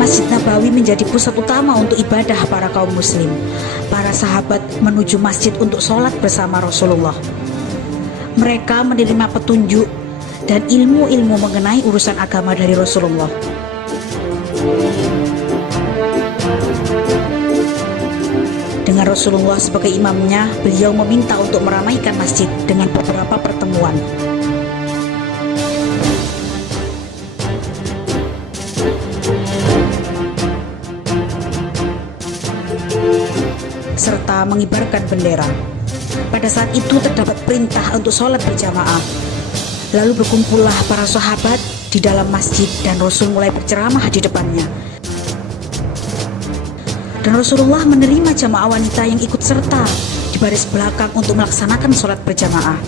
Masjid Nabawi menjadi pusat utama untuk ibadah para kaum muslim. Para sahabat menuju masjid untuk sholat bersama Rasulullah. Mereka menerima petunjuk dan ilmu-ilmu mengenai urusan agama dari Rasulullah. Dengan Rasulullah sebagai imamnya, beliau meminta untuk meramaikan masjid dengan beberapa pertemuan. Serta mengibarkan bendera. Pada saat itu terdapat perintah untuk sholat berjamaah. Lalu berkumpullah para sahabat di dalam masjid dan Rasul mulai berceramah di depannya. Dan Rasulullah menerima jamaah wanita yang ikut serta di baris belakang untuk melaksanakan sholat berjamaah.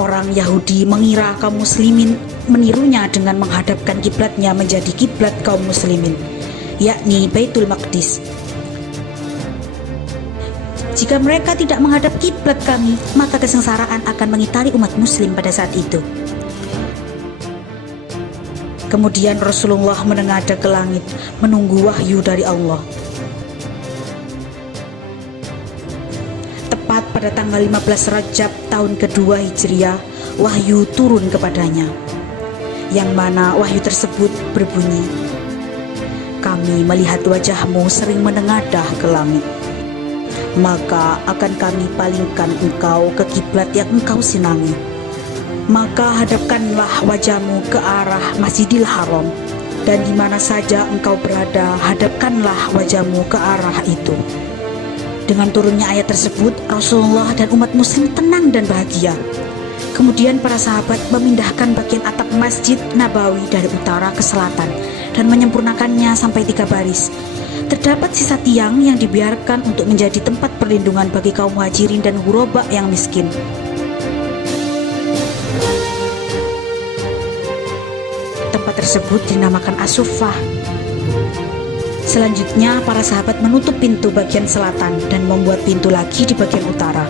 Orang Yahudi mengira kaum muslimin menirunya dengan menghadapkan kiblatnya menjadi kiblat kaum muslimin, yakni Baitul Maqdis. Jika mereka tidak menghadap kiblat kami, maka kesengsaraan akan mengitari umat muslim pada saat itu. Kemudian Rasulullah menengadah ke langit menunggu wahyu dari Allah. Tepat pada tanggal 15 Rajab tahun kedua Hijriah, wahyu turun kepadanya, yang mana wahyu tersebut berbunyi, "Kami melihat wajahmu sering menengadah ke langit, maka akan kami palingkan engkau ke kiblat yang engkau sinangi. Maka hadapkanlah wajahmu ke arah Masjidil Haram, dan di mana saja engkau berada, hadapkanlah wajahmu ke arah itu." Dengan turunnya ayat tersebut, Rasulullah dan umat muslim tenang dan bahagia. Kemudian para sahabat memindahkan bagian atap Masjid Nabawi dari utara ke selatan dan menyempurnakannya sampai 3 baris. Terdapat sisa tiang yang dibiarkan untuk menjadi tempat perlindungan bagi kaum muhajirin dan ghuraba yang miskin. Tempat tersebut dinamakan As-Suffah. Selanjutnya para sahabat menutup pintu bagian selatan dan membuat pintu lagi di bagian utara.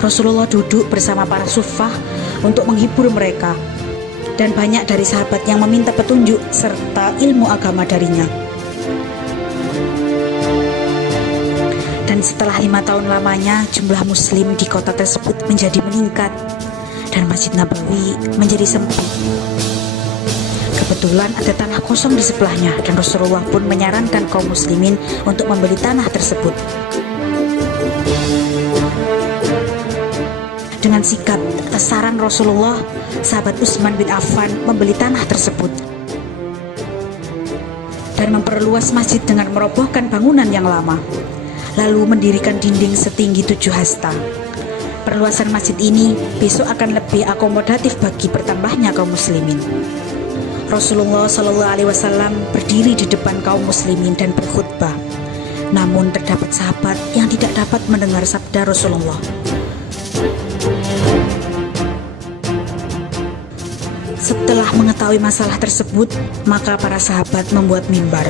Rasulullah duduk bersama para suffah untuk menghibur mereka, dan banyak dari sahabat yang meminta petunjuk serta ilmu agama darinya. Dan setelah 5 tahun lamanya, jumlah muslim di kota tersebut menjadi meningkat dan Masjid Nabawi menjadi sempit. Kebetulan ada tanah kosong di sebelahnya, dan Rasulullah pun menyarankan kaum muslimin untuk membeli tanah tersebut. Dengan sikap atas saran Rasulullah, sahabat Utsman bin Affan membeli tanah tersebut dan memperluas masjid dengan merobohkan bangunan yang lama, lalu mendirikan dinding setinggi 7 hasta. Perluasan masjid ini besok akan lebih akomodatif bagi bertambahnya kaum muslimin. Rasulullah SAW berdiri di depan kaum muslimin dan berkhutbah. Namun terdapat sahabat yang tidak dapat mendengar sabda Rasulullah. Setelah mengetahui masalah tersebut, maka para sahabat membuat mimbar.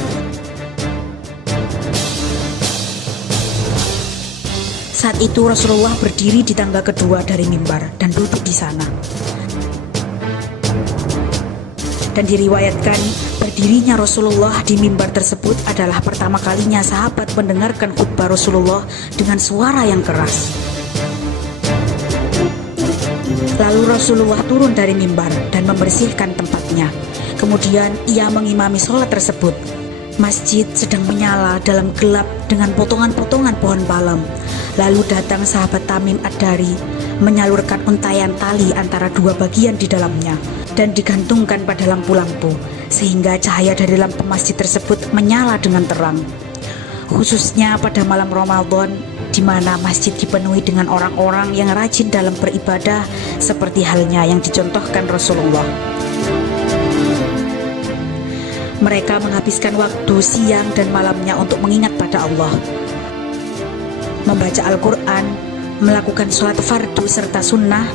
Saat itu Rasulullah berdiri di tangga kedua dari mimbar dan duduk di sana. Dan diriwayatkan berdirinya Rasulullah di mimbar tersebut adalah pertama kalinya sahabat mendengarkan khutbah Rasulullah dengan suara yang keras. Lalu Rasulullah turun dari mimbar dan membersihkan tempatnya. Kemudian ia mengimami sholat tersebut. Masjid sedang menyala dalam gelap dengan potongan-potongan pohon palem. Lalu datang sahabat Tamim Ad-Dari menyalurkan untayan tali antara 2 bagian di dalamnya dan digantungkan pada lampu-lampu, sehingga cahaya dari lampu masjid tersebut menyala dengan terang. Khususnya pada malam Ramadan, di mana masjid dipenuhi dengan orang-orang yang rajin dalam beribadah, seperti halnya yang dicontohkan Rasulullah. Mereka menghabiskan waktu siang dan malamnya untuk mengingat pada Allah, membaca Al-Quran, melakukan sholat fardu serta sunnah,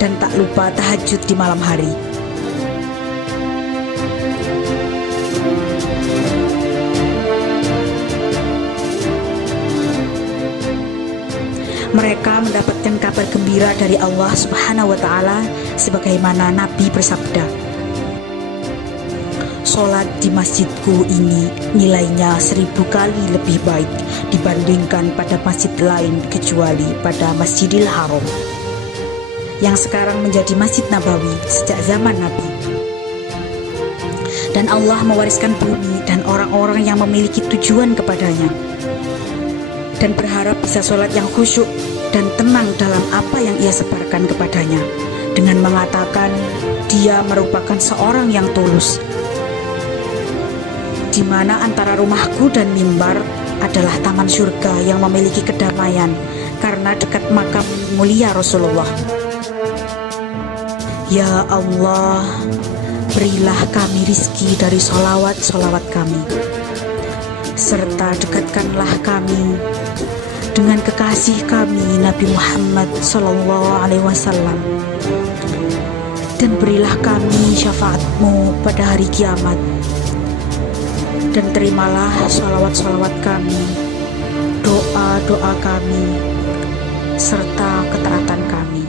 dan tak lupa tahajud di malam hari. Mereka mendapatkan kabar gembira dari Allah Subhanahu wa Ta'ala, sebagaimana Nabi bersabda, "Sholat di masjidku ini nilainya 1000 kali lebih baik dibandingkan pada masjid lain kecuali pada Masjidil Haram, yang sekarang menjadi Masjid Nabawi sejak zaman Nabi." Dan Allah mewariskan bumi dan orang-orang yang memiliki tujuan kepadanya, dan berharap bisa sholat yang khusyuk dan tenang dalam apa yang ia sebarkan kepadanya, dengan mengatakan dia merupakan seorang yang tulus, di mana antara rumahku dan mimbar adalah taman surga yang memiliki kedamaian karena dekat makam mulia Rasulullah. Ya Allah, berilah kami rizki dari solawat-solawat kami, serta dekatkanlah kami dengan kekasih kami Nabi Muhammad SAW, dan berilah kami syafaatmu pada hari kiamat, dan terimalah solawat-solawat kami, doa-doa kami, serta ketaatan kami.